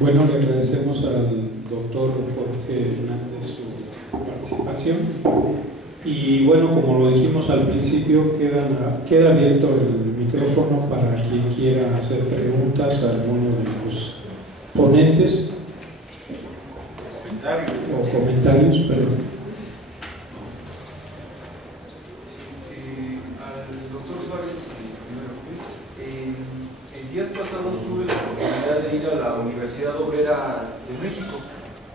Bueno, le agradecemos al doctor Jorge Hernández su participación. Y bueno, como lo dijimos al principio, queda abierto el micrófono para quien quiera hacer preguntas a alguno de los ponentes o comentarios, perdón. Al doctor Suárez, primero, en días pasados tuve la oportunidad de ir a la Universidad Obrera de México,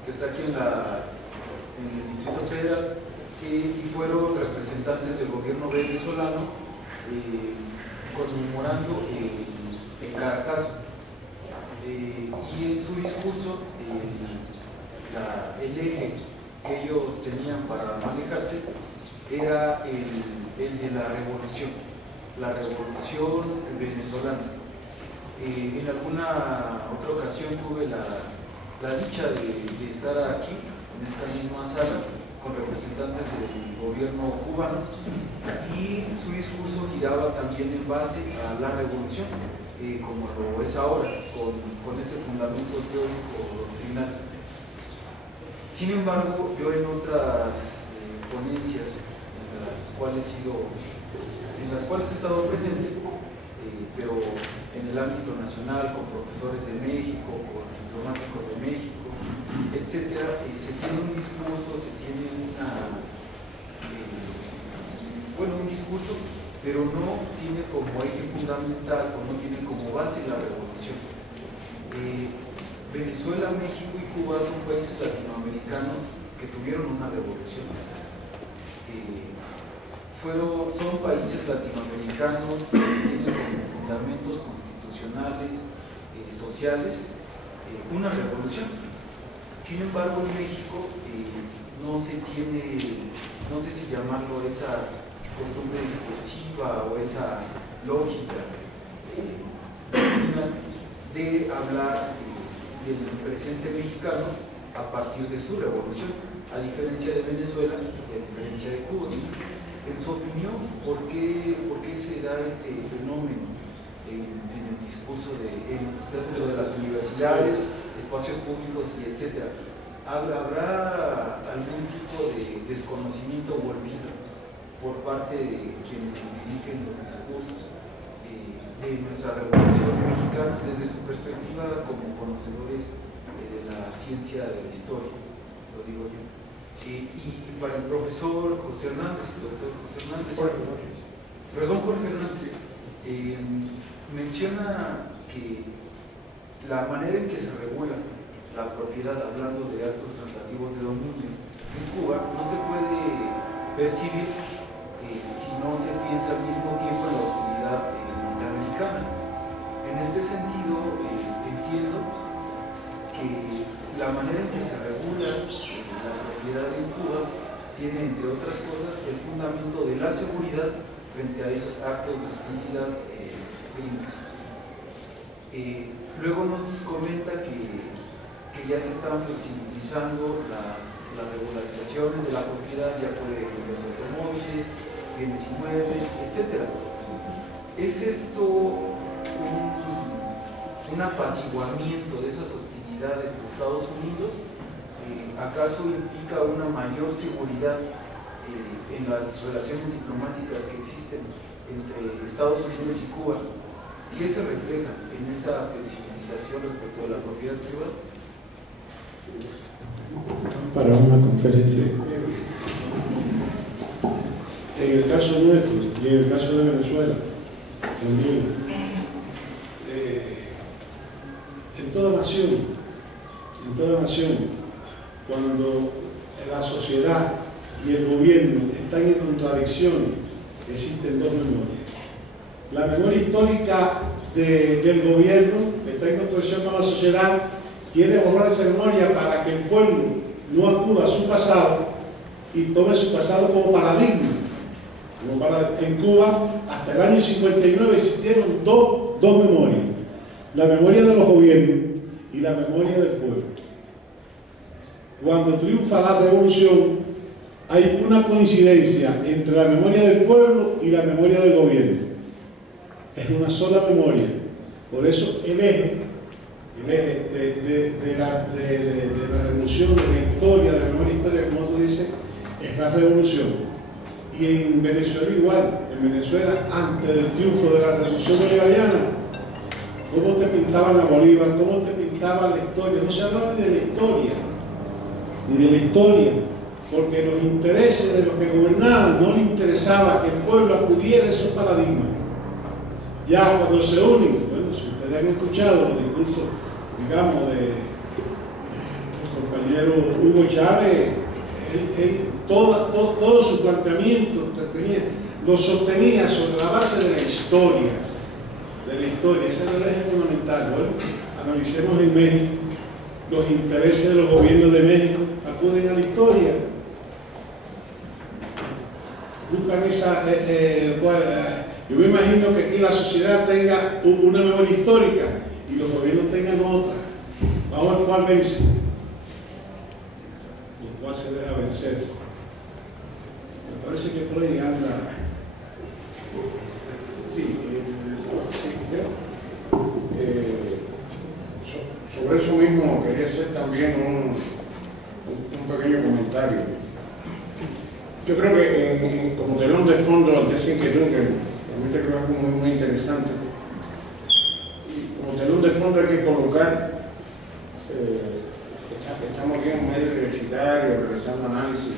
que está aquí en el Distrito Federal, y fueron representantes del gobierno venezolano conmemorando el Caracazo. Y en su discurso, el eje que ellos tenían para manejarse era el de la revolución venezolana. En alguna otra ocasión tuve la dicha de estar aquí, en esta misma sala, con representantes del gobierno cubano, y su discurso giraba también en base a la revolución, como lo es ahora, con ese fundamento teórico doctrinal. Sin embargo, yo en otras ponencias en las cuales he estado presente, pero en el ámbito nacional, con profesores de México, con diplomáticos de México, etcétera, se tiene un discurso, un discurso, pero no tiene como eje fundamental, o no tiene como base la revolución. Venezuela, México y Cuba son países latinoamericanos que tuvieron una revolución. Son países latinoamericanos que tienen como fundamentos constitucionales, sociales, una revolución. Sin embargo, en México no se tiene, no sé si llamarlo esa costumbre discursiva o esa lógica de hablar del presente mexicano a partir de su revolución, a diferencia de Venezuela y a diferencia de Cuba. En su opinión, ¿por qué se da este fenómeno en el discurso dentro de las universidades, espacios públicos y etcétera? ¿Habrá algún tipo de desconocimiento o olvido por parte de quienes dirigen los discursos de nuestra revolución mexicana desde su perspectiva como conocedores de la ciencia de la historia? Lo digo yo. Y para el profesor José Hernández, doctor José Hernández, Jorge Hernández, menciona que la manera en que se regula la propiedad, hablando de actos translativos de dominio en Cuba, no se puede percibir si no se piensa al mismo tiempo en la hostilidad norteamericana. En este sentido, entiendo que la manera en que se regula la propiedad en Cuba tiene, entre otras cosas, el fundamento de la seguridad frente a esos actos de hostilidad gringos. Luego nos comenta que ya se están flexibilizando las regularizaciones de la propiedad, ya puede venderse automóviles, bienes inmuebles, etc. ¿Es esto un apaciguamiento de esas hostilidades de Estados Unidos? ¿Acaso implica una mayor seguridad en las relaciones diplomáticas que existen entre Estados Unidos y Cuba? ¿Qué se refleja en esa flexibilización respecto a la propiedad privada? Para una conferencia. En el caso nuestro y en el caso de Venezuela, también, en toda nación, cuando la sociedad y el gobierno están en contradicción, existen dos memorias. La memoria histórica del gobierno, que está en contradicción con la sociedad, quiere borrar esa memoria para que el pueblo no acuda a su pasado y tome su pasado como paradigma. En Cuba, hasta el año 59 existieron dos memorias: la memoria de los gobiernos y la memoria del pueblo. Cuando triunfa la revolución, hay una coincidencia entre la memoria del pueblo y la memoria del gobierno. Es una sola memoria. Por eso el eje el eje de la revolución, de la historia, de la nueva historia, como tú dices, es la revolución. Y en Venezuela igual, en Venezuela, antes del triunfo de la revolución bolivariana, ¿cómo te pintaban a Bolívar? ¿Cómo te pintaban la historia? No se hablaba ni de la historia, porque los intereses de los que gobernaban no les interesaba que el pueblo acudiera a esos paradigmas. Ya cuando se unen, bueno, si ustedes han escuchado los discursos, digamos, del compañero Hugo Chávez, todo su planteamiento lo sostenía sobre la base de la historia. Ese era el eje fundamental. Bueno, analicemos en México, los intereses de los gobiernos de México acuden a la historia, buscan esa... yo me imagino que aquí la sociedad tenga una memoria histórica y los gobiernos tengan otra. Vamos a ver cuál vence, y cuál se deja vencer. Me parece que por ahí anda. Sí, sobre eso mismo quería hacer también un pequeño comentario. Yo creo que como telón de fondo ante esa inquietud, que realmente creo que es muy interesante, como telón de fondo hay que colocar, estamos aquí en un medio universitario realizando análisis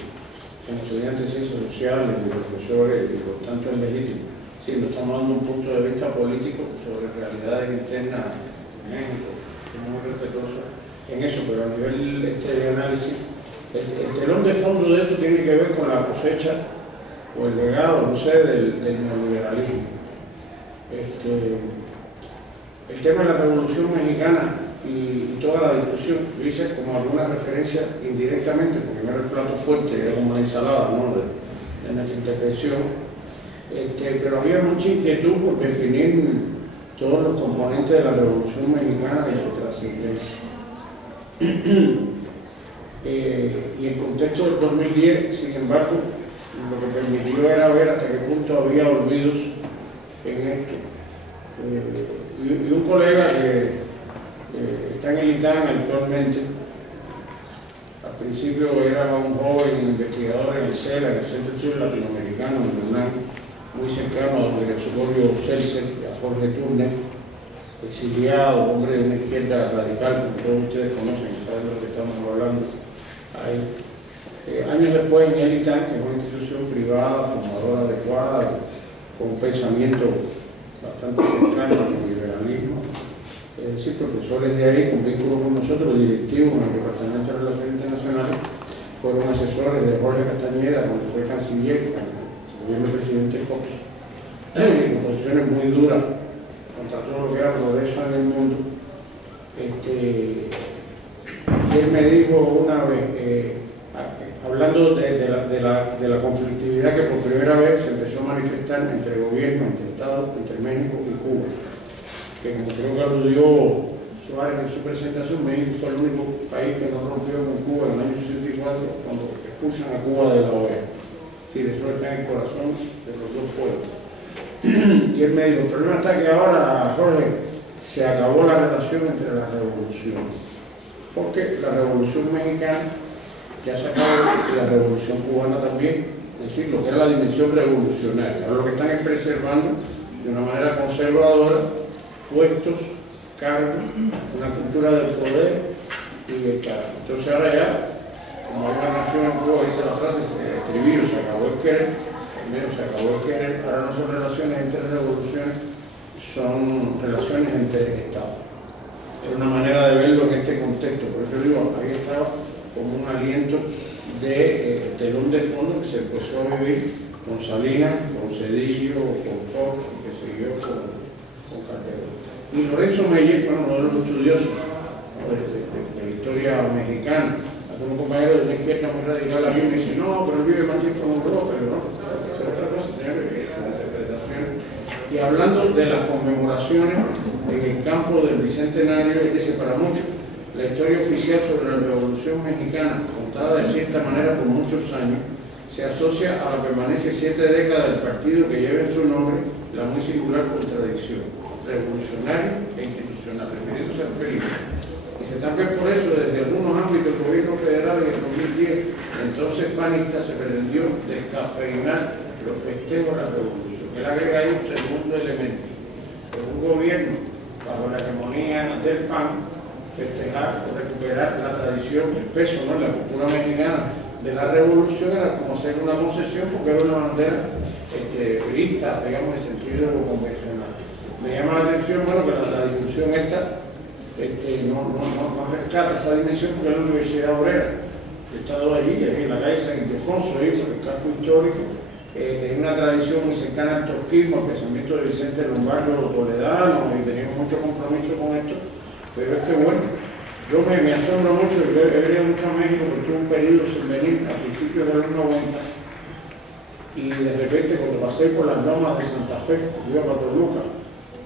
con estudiantes de ciencias sociales y profesores, y por tanto es legítimo. Sí, nos estamos dando un punto de vista político sobre realidades internas en México, muy respetuoso en eso, pero a nivel de análisis, el telón de fondo de eso tiene que ver con la cosecha o el legado, no sé, del neoliberalismo. El tema de la Revolución Mexicana y toda la discusión, lo hice como alguna referencia indirectamente, porque primero el plato fuerte era como una ensalada, ¿no?, de nuestra intervención. Pero había mucha inquietud por definir todos los componentes de la Revolución Mexicana y su trascendencia. Y el contexto del 2010, sin embargo, lo que permitió era ver hasta qué punto había olvidos en esto. Y un colega que está en el ITAM actualmente, al principio era un joven investigador en el CELA, en el Centro de Estudios Latinoamericanos, en la UNAM, muy cercano al directorio Celser, a Jorge Turner, exiliado, hombre de una izquierda radical, como todos ustedes conocen, saben de lo que estamos hablando ahí. Años después en el ITAM, que es una institución privada, formadora adecuada, con un pensamiento bastante cercano al liberalismo, es decir, profesores de ahí con vínculos con nosotros, directivos en el Departamento de Relaciones Internacionales, fueron asesores de Jorge Castañeda cuando fue canciller, el presidente Fox, en posiciones muy duras contra todo lo que era progreso en el mundo. Y él me dijo una vez, hablando de la conflictividad que por primera vez se empezó a manifestar entre gobiernos, entre Estados, entre México y Cuba, que como creo que aludió Suárez en su presentación, México fue el único país que no rompió con Cuba en el año 64 cuando expulsan a Cuba de la OEA. Y eso está en el corazón de los dos pueblos. Y él me dijo, el problema está que ahora, Jorge, se acabó la relación entre las revoluciones. Porque la Revolución Mexicana ya se acabó y la Revolución Cubana también, es decir, lo que era la dimensión revolucionaria. Ahora lo que están es preservando de una manera conservadora puestos, cargos, una cultura del poder y del cargo. Entonces ahora ya, como hay una nación en Cuba, dice la frase, estribillo, se acabó el querer, primero se acabó el querer, ahora no son relaciones entre revoluciones, son relaciones entre estados. Es una manera de verlo en este contexto, por eso digo, ahí estaba como un aliento de telón de fondo que se empezó a vivir con Salinas, con Zedillo, con Fox, y que siguió con Calderón. Y Lorenzo Meyer, bueno, uno de los estudiosos de la historia mexicana, un compañero de la izquierda muy radical a mí me dice, no, pero él vive más tiempo en Europa, pero no, es otra cosa, señores, la interpretación. Y hablando de las conmemoraciones en el campo del Bicentenario, dice, para muchos, la historia oficial sobre la Revolución Mexicana, contada de cierta manera por muchos años, se asocia a la permanencia de 7 décadas del partido que lleva en su nombre la muy singular contradicción, revolucionario e institucional, refiriéndose al peligro. Dice, también por eso, desde algunos ámbitos del gobierno federal en el 2010, entonces panista, se pretendió descafeinar los festejos de la revolución. Él agrega ahí un segundo elemento. Es un gobierno, bajo la hegemonía del PAN, festejar o recuperar la tradición, el peso, ¿no?, la cultura mexicana de la revolución era como hacer una concesión porque era una bandera priista, digamos, en el sentido de lo convencional. Me llama la atención, bueno, que la discusión esta no rescata esa dimensión porque es la Universidad Obrera. He estado allí, en la calle San Ildefonso, por el casco histórico, tenía una tradición muy cercana al tosquismo, al pensamiento de Vicente Lombardo Toledano, y teníamos mucho compromiso con esto, pero es que bueno, yo me asombro mucho, he venido mucho a México porque tuve un periodo sin venir a principios de los 90, y de repente cuando pasé por las lomas de Santa Fe, iba para Toluca,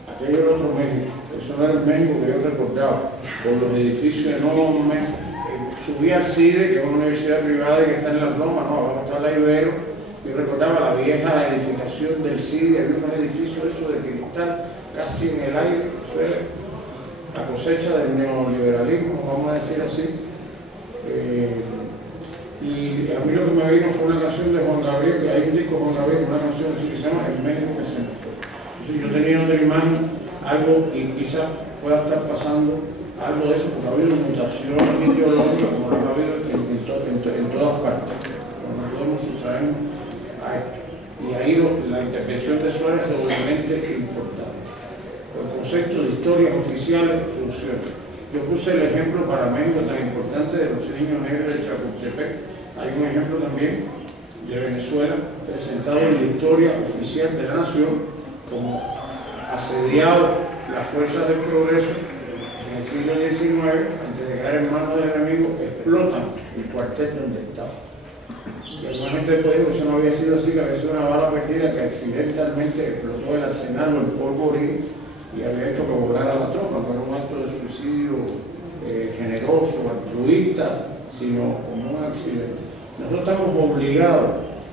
aquello era otro México, eso no era el México que yo recordaba, con los edificios enormes. Subí al CIDE, que es una universidad privada y que está en las lomas, no, abajo está la Ibero. Yo recordaba la vieja edificación del CIDE, había unos edificios esos de cristal, casi en el aire. Eso era la cosecha del neoliberalismo, vamos a decir así. Y a mí lo que me vino fue una canción de Juan Gabriel, que hay un disco de Juan Gabriel, una canción así que se llama El México que se me fue. Entonces yo tenía otra imagen, algo, y quizás pueda estar pasando algo de eso, porque ha habido mutación ideológica como lo ha habido en todas partes. No podemos sustraernos a esto. Y ahí la intervención de Suárez es doblemente importante. El concepto de historias oficiales funciona. Yo puse el ejemplo para México tan importante de los niños negros de Chapultepec. Hay un ejemplo también de Venezuela, presentado en la historia oficial de la nación como asediado las fuerzas del progreso. En el siglo XIX, antes de caer en manos del enemigo, explotan el cuartel donde estaba. Y alguna gente puede decir que eso no había sido así, que había sido una bala perdida que accidentalmente explotó el arsenal o el polvorín y había hecho que volara la tropa. No era un acto de suicidio generoso, altruista, sino como un accidente. Nosotros estamos obligados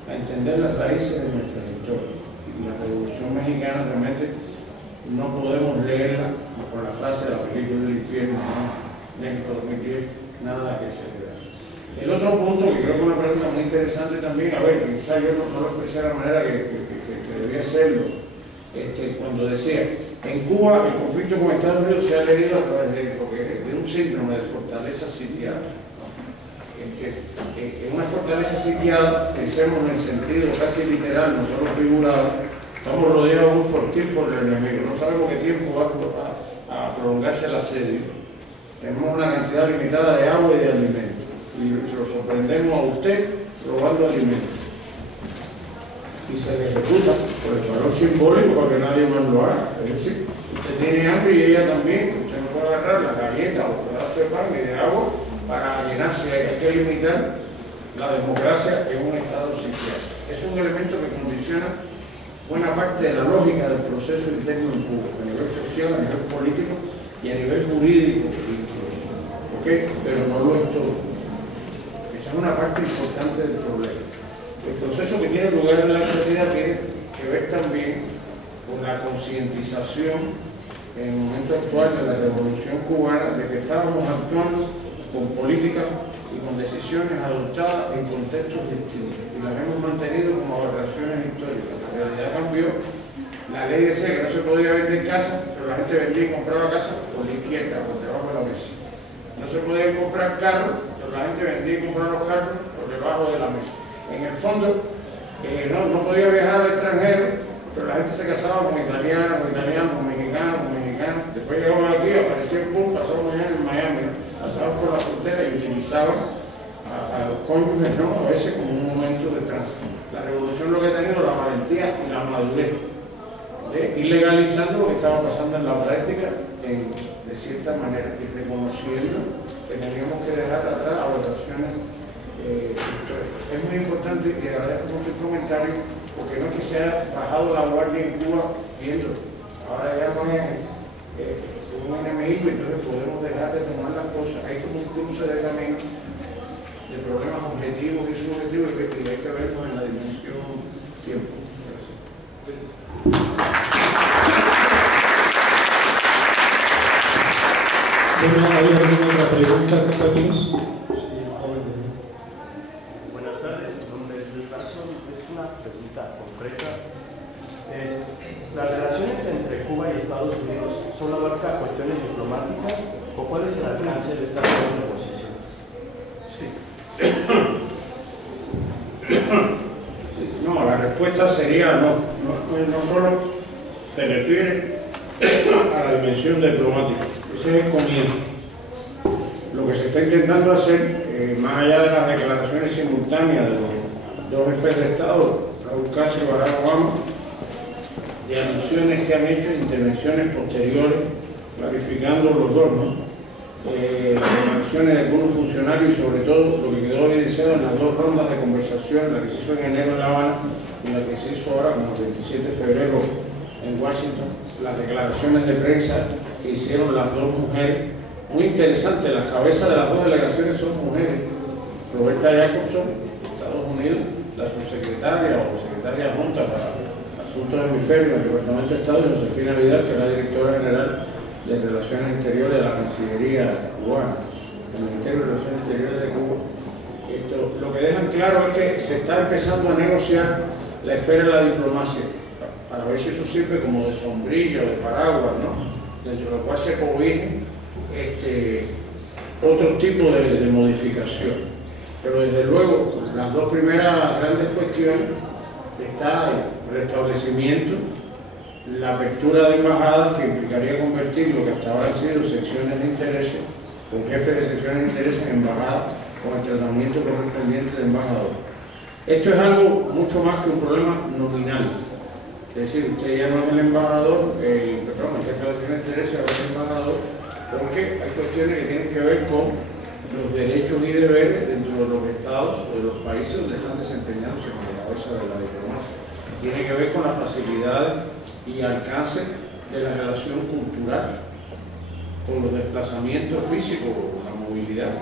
a entender las raíces de nuestra historia. Y la Revolución Mexicana realmente no podemos leerla con la frase de la película del infierno, ¿no? México 2010, nada que celebrar. El otro punto, que creo que es una pregunta muy interesante también, a ver, quizás yo no lo expresé de la manera que debía hacerlo, cuando decía, en Cuba el conflicto con Estados Unidos se ha leído a través de un síndrome de fortaleza sitiada. En una fortaleza sitiada, pensemos en el sentido casi literal, no solo figurado, estamos rodeados de un fortín por el enemigo, no sabemos qué tiempo va a prolongarse el asedio. Tenemos una cantidad limitada de agua y de alimentos, y lo sorprendemos a usted robando alimentos. Y se le ejecuta por el valor simbólico para que nadie más lo haga. Es decir, usted tiene hambre y ella también, usted no puede agarrar la galleta o pedazo de pan y de agua para llenarse. Hay que limitar la democracia en un estado sitiado. Es un elemento que condiciona buena parte de la lógica del proceso interno en Cuba, a nivel social, a nivel político y a nivel jurídico incluso. ¿Okay? Pero no lo es todo. Esa es una parte importante del problema. El proceso que tiene lugar en la actualidad tiene que ver también con la concientización en el momento actual de la Revolución Cubana de que estábamos actuando con políticas y con decisiones adoptadas en contextos distintos y las hemos mantenido como aberraciones históricas. La realidad cambió. La ley decía que no se podía vender casa, pero la gente vendía y compraba casa por la izquierda, por debajo de la mesa. No se podía comprar carros, pero la gente vendía y compraba los carros por debajo de la mesa. En el fondo, no podía viajar al extranjero, pero la gente se casaba con italianos, con mexicanos. Después llegamos aquí, apareció el boom, pasó mañana en Miami, pasaban por la frontera y utilizaban a los cónyuges, ¿no? A veces como un momento de tránsito. La revolución lo que ha tenido la valentía y la madurez de ir legalizando lo que estaba pasando en la práctica de cierta manera y reconociendo que teníamos que dejar atrás aberraciones históricas. Es muy importante y agradezco mucho el comentario porque no es que se haya bajado la guardia en Cuba viendo, ahora ya no es un enemigo, entonces podemos dejar de tomar las cosas. Hay como un cruce de camino de problemas objetivos y subjetivos y hay que verlos en la dimensión tiempo. Gracias. ¿Hay alguna otra pregunta, compañeros? Sí, joven. Buenas tardes, mi nombre es Luis Garzón. Es una pregunta concreta. ¿Las relaciones entre Cuba y Estados Unidos solo abarcan cuestiones diplomáticas o cuál es el alcance de estas negociaciones? No, la respuesta sería no solo se refiere a la dimensión diplomática, ese es el comienzo. Lo que se está intentando hacer, más allá de las declaraciones simultáneas de los dos jefes de Estado, Raúl Castro y Barack Obama, de alusiones que han hecho, intervenciones posteriores, clarificando los dos, ¿no? Las acciones de algunos funcionarios y sobre todo lo que quedó evidenciado en las dos rondas de conversación, la que se hizo en enero en La Habana y la que se hizo ahora como el 27 de febrero en Washington, las declaraciones de prensa que hicieron las dos mujeres, muy interesante, las cabezas de las dos delegaciones son mujeres. Roberta Jacobson, Estados Unidos, la subsecretaria o secretaria adjunta para Asuntos Hemisférios del Departamento de Estado, y Josefina Vidal, que es la directora general de Relaciones Exteriores de la Cancillería cubana, el Ministerio de Relaciones Exteriores de Cuba. Lo que dejan claro es que se está empezando a negociar la esfera de la diplomacia, para ver si eso sirve como de sombrilla o de paraguas, ¿no? Dentro de lo cual se cobije otro tipo de modificación. Pero desde luego, las dos primeras grandes cuestiones está el restablecimiento, la apertura de embajadas, que implicaría convertir lo que hasta ahora han sido secciones de intereses, con jefes de secciones de intereses en embajadas, con el tratamiento correspondiente de embajador. Esto es algo mucho más que un problema nominal. Es decir, usted ya no es el embajador, el jefe de secciones de intereses, ahora es el embajador, porque hay cuestiones que tienen que ver con los derechos y deberes dentro de los estados o de los países donde están desempeñándose como la cabeza de la diplomacia. Tiene que ver con las facilidades y alcance de la relación cultural, con los desplazamientos físicos, la movilidad.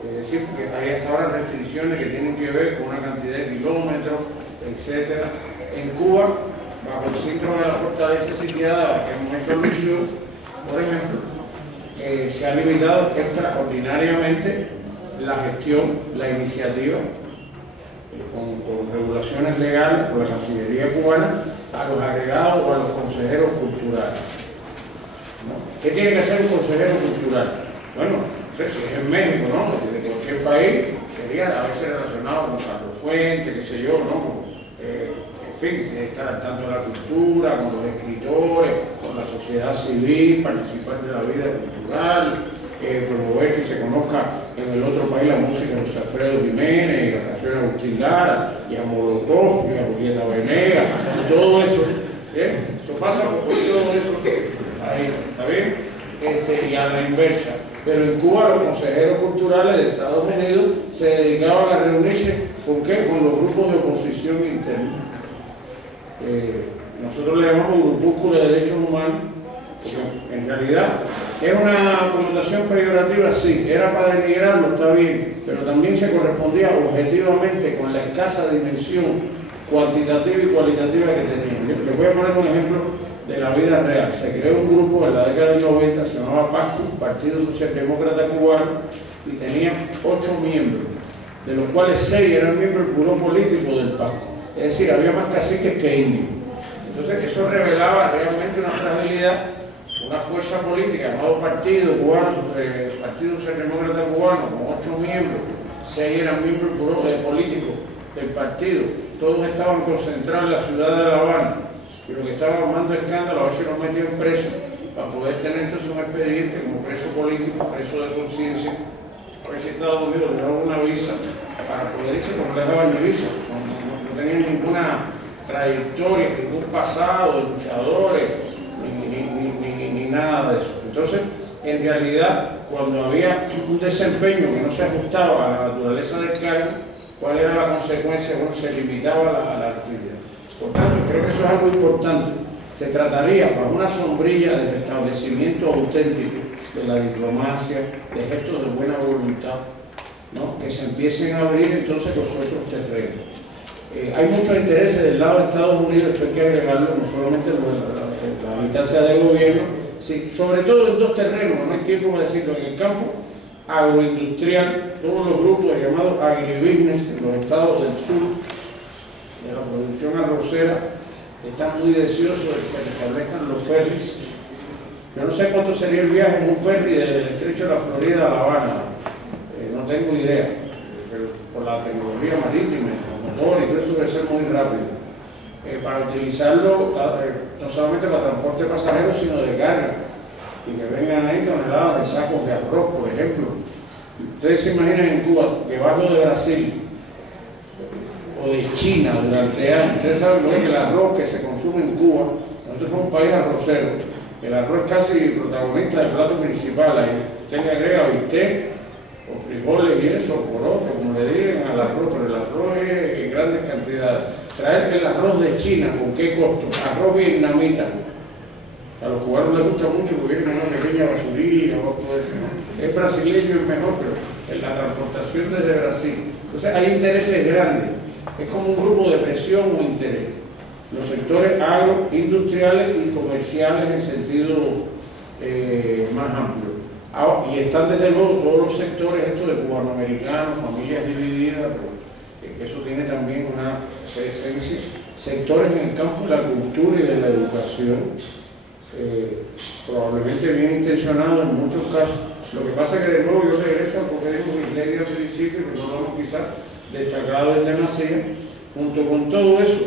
Es decir, porque hay hasta ahora restricciones que tienen que ver con una cantidad de kilómetros, etc. En Cuba, bajo el síndrome de la fortaleza sitiada, que hemos hecho alusión, por ejemplo, se ha limitado extraordinariamente la gestión, la iniciativa, con regulaciones legales por la Cancillería cubana, a los agregados o a los consejeros culturales, ¿no? ¿Qué tiene que hacer un consejero cultural? Bueno, si es en México, ¿no? De cualquier país, sería a veces relacionado con Carlos Fuentes, qué sé yo, ¿no? En fin, estar al tanto de la cultura, con los escritores, con la sociedad civil, participar de la vida cultural, promover que se conozca en el otro país la música de José Alfredo Jiménez, y la canción de Agustín Lara, y a Molotov, y a Julieta Venegas, y todo eso. Eso pasa por todo eso ahí, ¿está bien? Y a la inversa. Pero en Cuba los consejeros culturales de Estados Unidos se dedicaban a reunirse ¿con qué? Con los grupos de oposición interna. Nosotros le llamamos grupúsculo de derechos humanos, porque en realidad es una connotación peyorativa, sí, era para denigrarlo, está bien, pero también se correspondía objetivamente con la escasa dimensión cuantitativa y cualitativa que tenían. Les voy a poner un ejemplo de la vida real. Se creó un grupo en la década del 90, se llamaba PACU, Partido Socialdemócrata Cubano, y tenía 8 miembros, de los cuales 6 eran miembros del buró político del PACU. Es decir, había más caciques que indios. Entonces eso revelaba realmente una fragilidad, una fuerza política llamado Partido Cubano, Partido Socialdemócrata Cubano, con 8 miembros, 6 eran miembros del buró político del partido, todos estaban concentrados en la ciudad de La Habana, y lo que estaba armando escándalo, a veces los metían presos, para poder tener entonces un expediente como preso político, preso de conciencia. A ver si Estados Unidos le daba una visa para poder irse, como les daban ni visa, no tenían ninguna trayectoria, ningún pasado de luchadores, ni nada de eso. Entonces, en realidad, cuando había un desempeño que no se ajustaba a la naturaleza del cargo, ¿cuál era la consecuencia? Bueno, se limitaba a la actividad. Por tanto, creo que eso es algo importante. Se trataría, bajo una sombrilla de restablecimiento auténtico de la diplomacia, de gestos de buena voluntad, ¿no? Que se empiecen a abrir entonces los otros terrenos. Hay muchos intereses del lado de Estados Unidos, esto hay que agregarlo, no solamente la instancia del gobierno, sí, sobre todo en dos terrenos, no hay tiempo para decirlo, en el campo agroindustrial, todos los grupos llamados agribusiness en los estados del sur de la producción arrocera están muy deseosos de que se establezcan los ferries. Yo no sé cuánto sería el viaje en un ferry desde el estrecho de la Florida a La Habana, no tengo idea, pero por la tecnología marítima, el motor y todo eso debe ser muy rápido. Para utilizarlo no solamente para transporte de pasajeros, sino de carga, y que vengan ahí toneladas de sacos de arroz, por ejemplo. Ustedes se imaginan en Cuba, debajo de Brasil o de China durante años, ustedes saben lo que es el arroz que se consume en Cuba. Nosotros somos un país arrocero, el arroz es casi protagonista del plato principal, ahí usted le agrega bistec o frijoles y eso, por otro, como le digan al arroz, pero el arroz es en grandes cantidades. Traer el arroz de China, ¿con qué costo? Arroz vietnamita. A los cubanos les gusta mucho porque viene una pequeña basurilla o todo eso, ¿no? Es brasileño, es mejor, pero en la transportación desde Brasil. Entonces hay intereses grandes. Es como un grupo de presión o interés. Los sectores agroindustriales y comerciales en sentido más amplio. Y están desde luego todos los sectores, estos de cubanoamericanos, familias divididas, pero eso tiene también una presencia. Sectores en el campo de la cultura y de la educación. Probablemente bien intencionado en muchos casos. Lo que pasa es que de nuevo yo regreso porque digo que Isleria al principio, que no lo hemos quizás destacado desde Macea, junto con todo eso,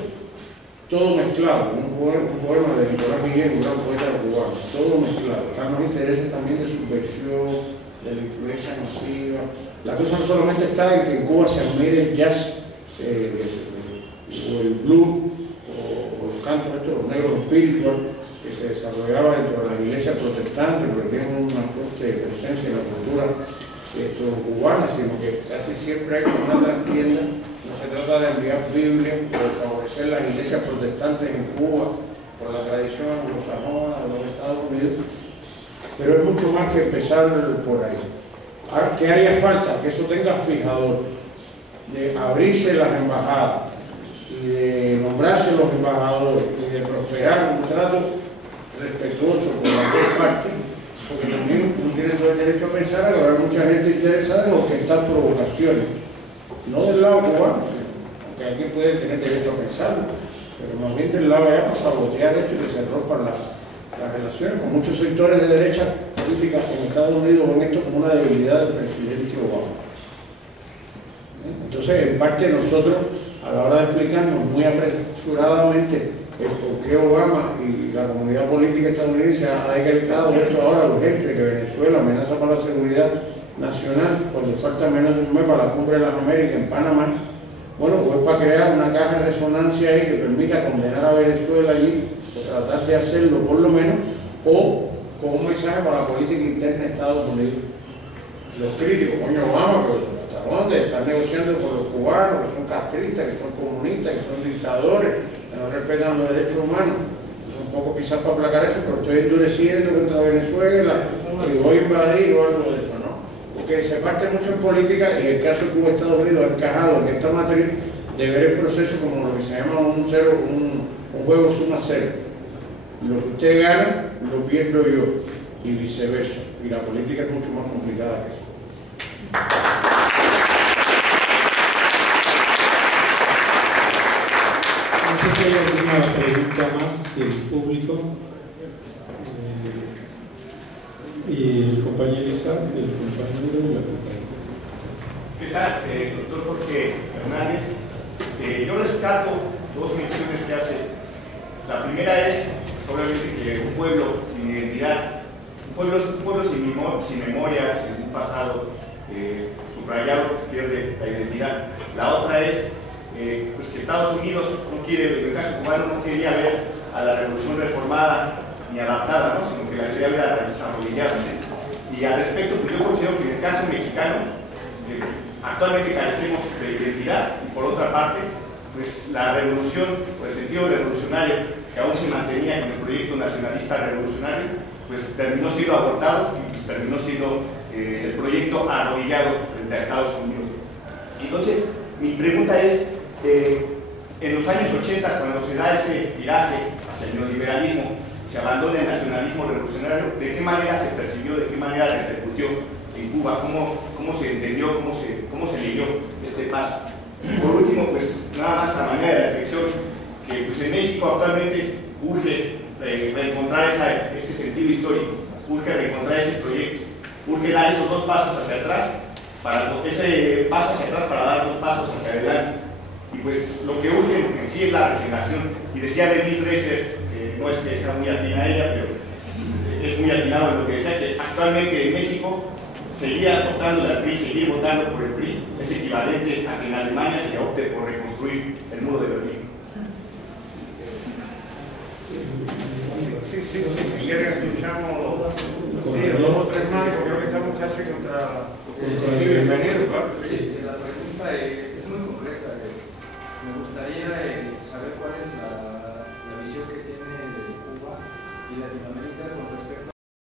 todo mezclado, un poema de Nicolás Miguel, un gran poeta cubano, todo mezclado. Están los intereses también de subversión, de la influencia nociva. La cosa no solamente está en que en Cuba se admire el jazz o el blues o los cantos estos, los negros espirituales, que se desarrollaba dentro de las iglesias protestantes, porque tienen una fuerte presencia en la cultura cubana, sino que casi siempre hay como una trastienda. No se trata de enviar Biblia o de favorecer las iglesias protestantes en Cuba por la tradición anglosajona de los Estados Unidos, pero es mucho más que empezar por ahí. ¿Qué haría falta? Que eso tenga fijador, de abrirse las embajadas y de nombrarse los embajadores y de prosperar un trato respetuoso con las dos partes, porque también uno tiene todo el derecho a pensar que habrá mucha gente interesada en orquestar provocaciones, no del lado cubano, aunque alguien puede tener derecho a pensarlo, pero más bien del lado allá para sabotear esto y que se rompan las relaciones, con muchos sectores de derecha política en Estados Unidos ven esto como una debilidad del presidente Obama. Entonces, en parte nosotros, a la hora de explicarnos muy apresuradamente el por qué Obama y la comunidad política estadounidense ha decretado esto ahora urgente, que Venezuela amenaza para la seguridad nacional cuando falta menos de un mes para la Cumbre de las Américas en Panamá, bueno, pues para crear una caja de resonancia ahí que permita condenar a Venezuela allí, o tratar de hacerlo por lo menos, o con un mensaje para la política interna de Estados Unidos. Los críticos, coño Obama, pero ¿hasta dónde? Están negociando con los cubanos, que son castristas, que son comunistas, que son dictadores, que no respetan los derechos humanos. Un poco quizás para aplacar eso, pero estoy endureciendo contra Venezuela y voy a invadir o algo de eso, ¿no? Porque se parte mucho en política y el caso de Cuba y Estados Unidos ha encajado en esta matriz de ver el proceso como lo que se llama un juego suma cero. Lo que usted gana, lo pierdo yo, y viceversa. Y la política es mucho más complicada que eso. No sé si hay alguna pregunta más del público. Y el compañero Isaac, el compañero y la compañera. ¿Qué tal, doctor Jorge Fernández? Yo rescato dos menciones que hace. La primera es, obviamente, que un pueblo sin identidad, un pueblo sin memoria, sin un pasado subrayado, pierde la identidad. La otra es pues que Estados Unidos no quiere, en el caso cubano, no quería ver a la revolución reformada ni adaptada, ¿no? Sino que la quería ver arrodillada. Y al respecto, pues yo considero que en el caso mexicano actualmente carecemos de identidad y por otra parte, pues la revolución, o el sentido revolucionario que aún se mantenía con el proyecto nacionalista revolucionario, pues terminó siendo abortado y pues, terminó siendo el proyecto arrodillado frente a Estados Unidos. Entonces, mi pregunta es, en los años 80, cuando se da ese viraje hacia el neoliberalismo, se abandone el nacionalismo revolucionario, ¿de qué manera se percibió, de qué manera repercutió en Cuba? ¿Cómo se entendió, cómo se leyó este paso? Y por último, pues nada más a manera de reflexión, que pues, en México actualmente urge reencontrar ese sentido histórico, urge reencontrar ese proyecto, urge dar esos dos pasos hacia atrás, ese paso hacia atrás para dar dos pasos hacia adelante. Y pues lo que urge en sí es la regeneración. Y decía Denise Dresser, que no es que sea muy afín a ella, pero es muy atinado en lo que decía, que actualmente en México seguir apostando al PRI, seguir votando por el PRI, es equivalente a que en Alemania se opte por reconstruir el muro de Berlín. Sí, si quieren escuchamos dos o tres más, porque creo que estamos casi contra... Bienvenido, claro. Sí.